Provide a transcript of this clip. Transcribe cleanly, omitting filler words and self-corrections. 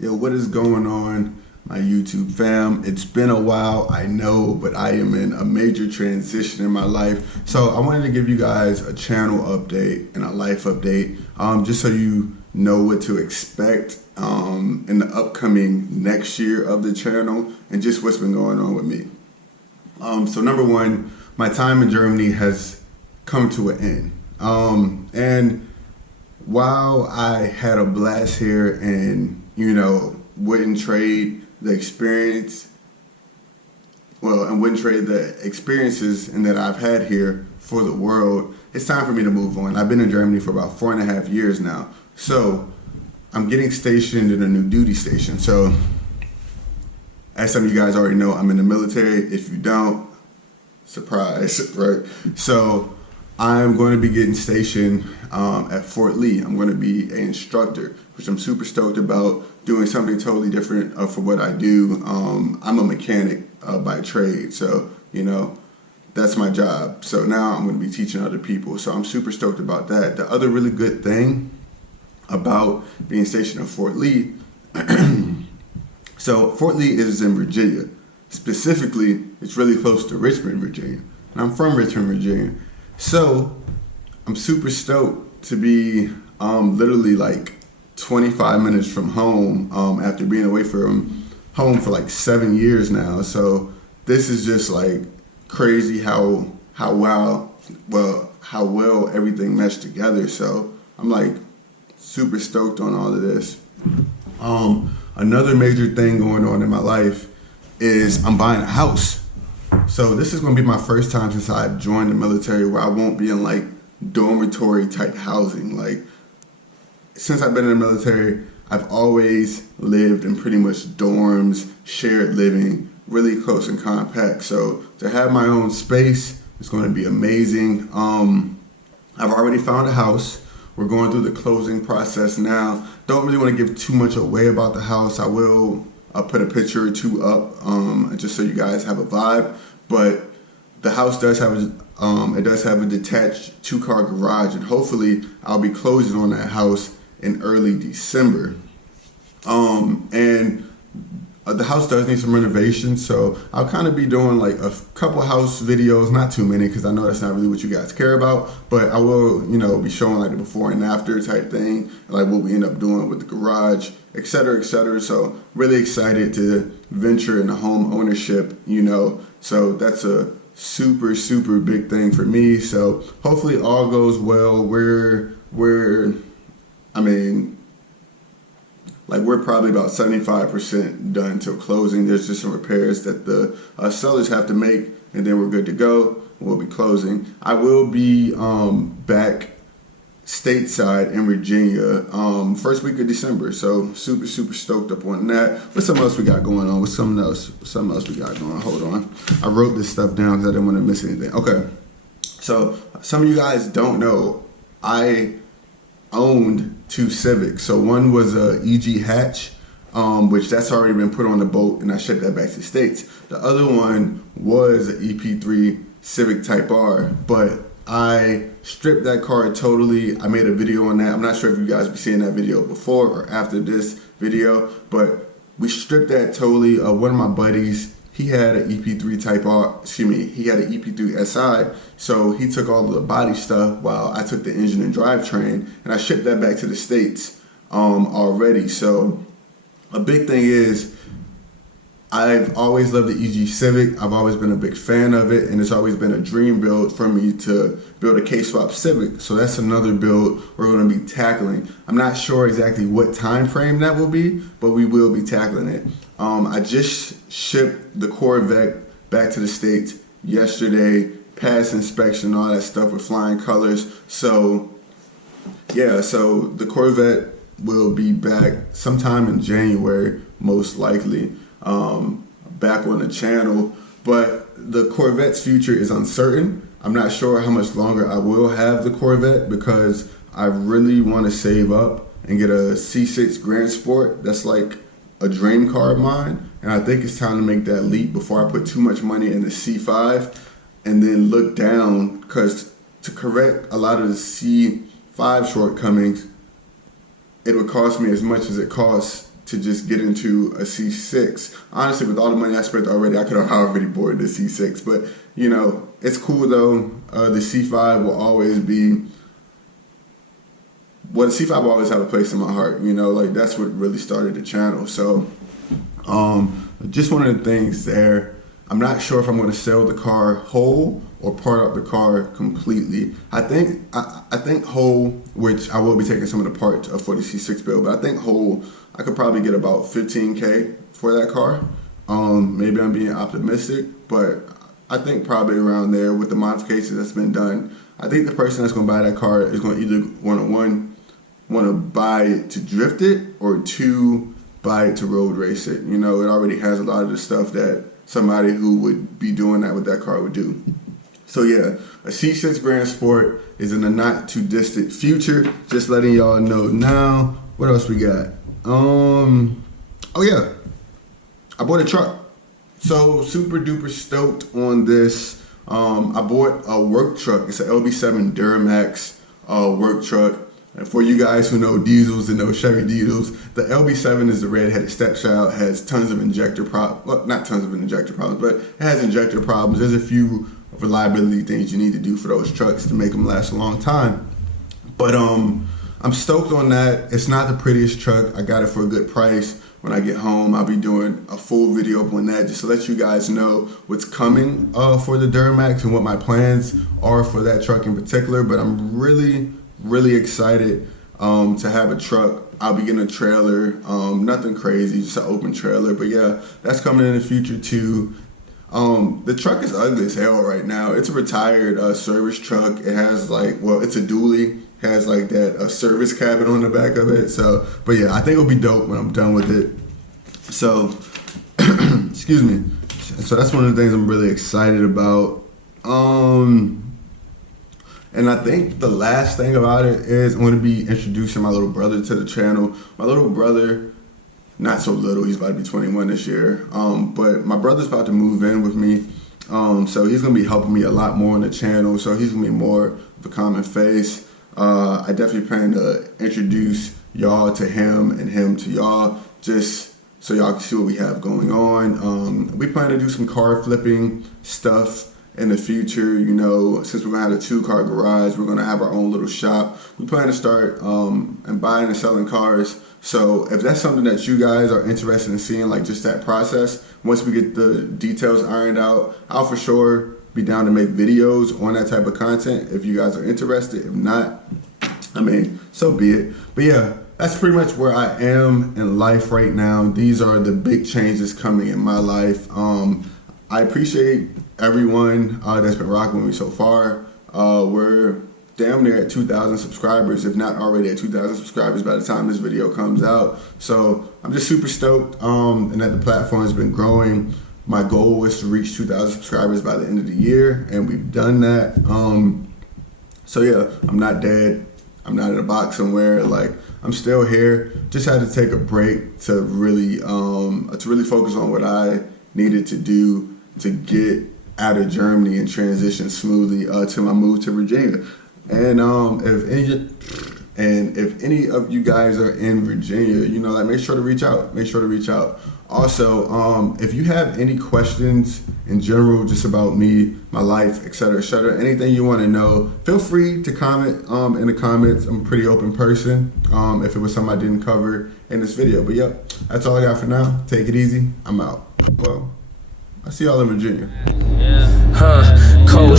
Yo, what is going on, my YouTube fam? It's been a while, I know, but I am in a major transition in my life. So I wanted to give you guys a channel update and a life update, just so you know what to expect in the upcoming next year of the channel and just what's been going on with me. So number one, my time in Germany has come to an end. And while I had a blast here and wouldn't trade the experience, and wouldn't trade the experiences and that I've had here for the world, it's time for me to move on. I've been in Germany for about 4.5 years now. So I'm getting stationed in a new duty station. So as some of you guys already know, I'm in the military. If you don't, surprise, right? So I'm going to be getting stationed at Fort Lee. I'm going to be an instructor, which I'm super stoked about, doing something totally different for what I do. I'm a mechanic by trade, so that's my job. So now I'm going to be teaching other people, so I'm super stoked about that. The other really good thing about being stationed at Fort Lee, so Fort Lee is in Virginia. Specifically, it's really close to Richmond, Virginia, and I'm from Richmond, Virginia. So I'm super stoked to be literally like 25 minutes from home after being away from home for like 7 years now. So this is just like crazy how well everything meshed together. So I'm like super stoked on all of this. Another major thing going on in my life is I'm buying a house. So this is going to be my first time since I joined the military where I won't be in like dormitory type housing. Like, since I've been in the military, I've always lived in pretty much dorms, shared living, really close and compact. So to have my own space is going to be amazing. I've already found a house. We're going through the closing process now. Don't really want to give too much away about the house. I will put a picture or two up just so you guys have a vibe. But the house does have a detached 2-car garage, and hopefully I'll be closing on that house in early December. And the house does need some renovations, so I'll kind of be doing like a couple house videos, not too many because I know that's not really what you guys care about, but I will, be showing like the before and after type thing, like what we end up doing with the garage, etc., etc. So really excited to venture into home ownership, so that's a super, super big thing for me. So hopefully all goes well. We're probably about 75% done till closing. There's just some repairs that the sellers have to make, and then we're good to go. We'll be closing. I will be back stateside in Virginia first week of December. So super, super stoked up on that. What's something else we got going on? What's something else we got going on? Hold on. I wrote this stuff down because I didn't want to miss anything. Okay. So some of you guys don't know, I owned 2 Civics. So one was a EG hatch, which that's already been put on the boat, and I shipped that back to the States. The other one was an EP3 Civic Type R, but I stripped that car totally. I made a video on that. I'm not sure if you guys have seen that video before or after this video, but we stripped that totally. One of my buddies, he had an EP3 Type R, he had an EP3 SI, so he took all of the body stuff while I took the engine and drivetrain, and I shipped that back to the States already. So a big thing is, I've always loved the EG Civic. I've always been a big fan of it, and it's always been a dream build for me to build a K-swap Civic. So that's another build we're going to be tackling. I'm not sure exactly what time frame that will be, but we will be tackling it. I just shipped the Corvette back to the States yesterday, passed inspection, all that stuff with flying colors. So yeah, so the Corvette will be back sometime in January, most likely. Back on the channel, but the Corvette's future is uncertain. I'm not sure how much longer I will have the Corvette because I really want to save up and get a C6 Grand Sport. That's like a dream car of mine, and I think it's time to make that leap before I put too much money in the C5 and then look down, because to correct a lot of the C5 shortcomings, it would cost me as much as it costs to just get into a C6. Honestly, with all the money I spent already, I could have already bought the C6. But, you know, it's cool though. The C5 will always be, well, the C5 will always have a place in my heart. You know, like that's what really started the channel. So, just one of the things there, I'm not sure if I'm going to sell the car whole or part up the car completely. I think whole, which I will be taking some of the parts for the C6 build, but I think whole, I could probably get about 15K for that car. Maybe I'm being optimistic, but I think probably around there with the modifications that's been done. I think the person that's going to buy that car is going to either want to buy it to drift it, or two, buy it to road race it. You know, it already has a lot of the stuff that somebody who would be doing that with that car would do. So yeah, a C6 Grand Sport is in the not too distant future. Just letting y'all know now. What else we got? Oh yeah, I bought a truck. So super duper stoked on this. I bought a work truck. It's an LB7 Duramax work truck. And for you guys who know diesels and know Chevy diesels, the LB7 is the red-headed stepchild, has tons of injector problems. Well, not tons of injector problems, but it has injector problems. There's a few reliability things you need to do for those trucks to make them last a long time. But I'm stoked on that. It's not the prettiest truck. I got it for a good price. When I get home, I'll be doing a full video on that just to let you guys know what's coming for the Duramax and what my plans are for that truck in particular. But I'm really excited to have a truck. I'll be getting a trailer, nothing crazy, just an open trailer. But yeah, that's coming in the future too. The truck is ugly as hell right now. It's a retired service truck. It has like, well, it's a dually. Has like that service cabin on the back of it. So, but yeah, I think it'll be dope when I'm done with it. So, excuse me. So that's one of the things I'm really excited about. And I think the last thing about it is I'm going to be introducing my little brother to the channel. My little brother, not so little, he's about to be 21 this year. But my brother's about to move in with me. So he's going to be helping me a lot more on the channel. So he's going to be more of a common face. I definitely plan to introduce y'all to him and him to y'all, just so y'all can see what we have going on. We plan to do some car flipping stuff in the future. You know, since we're gonna have a 2-car garage, we're gonna have our own little shop. We plan to start and buying and selling cars. So if that's something that you guys are interested in seeing, like just that process, once we get the details ironed out, I'll for sure be down to make videos on that type of content if you guys are interested. If not, I mean, so be it. But yeah, that's pretty much where I am in life right now. These are the big changes coming in my life. I appreciate everyone that's been rocking with me so far. We're damn near at 2,000 subscribers, if not already at 2,000 subscribers by the time this video comes out. So I'm just super stoked and that the platform has been growing. My goal was to reach 2,000 subscribers by the end of the year, and we've done that. So yeah, I'm not dead. I'm not in a box somewhere. Like, I'm still here. Just had to take a break to really focus on what I needed to do to get out of Germany and transition smoothly to my move to Virginia. And if any of you guys are in Virginia, you know, like, make sure to reach out. Make sure to reach out. Also, if you have any questions in general, just about me, my life, etc., anything you want to know, feel free to comment in the comments. I'm a pretty open person. If it was something I didn't cover in this video. But yep, that's all I got for now. Take it easy. I'm out. Well, I'll see y'all in Virginia. Coach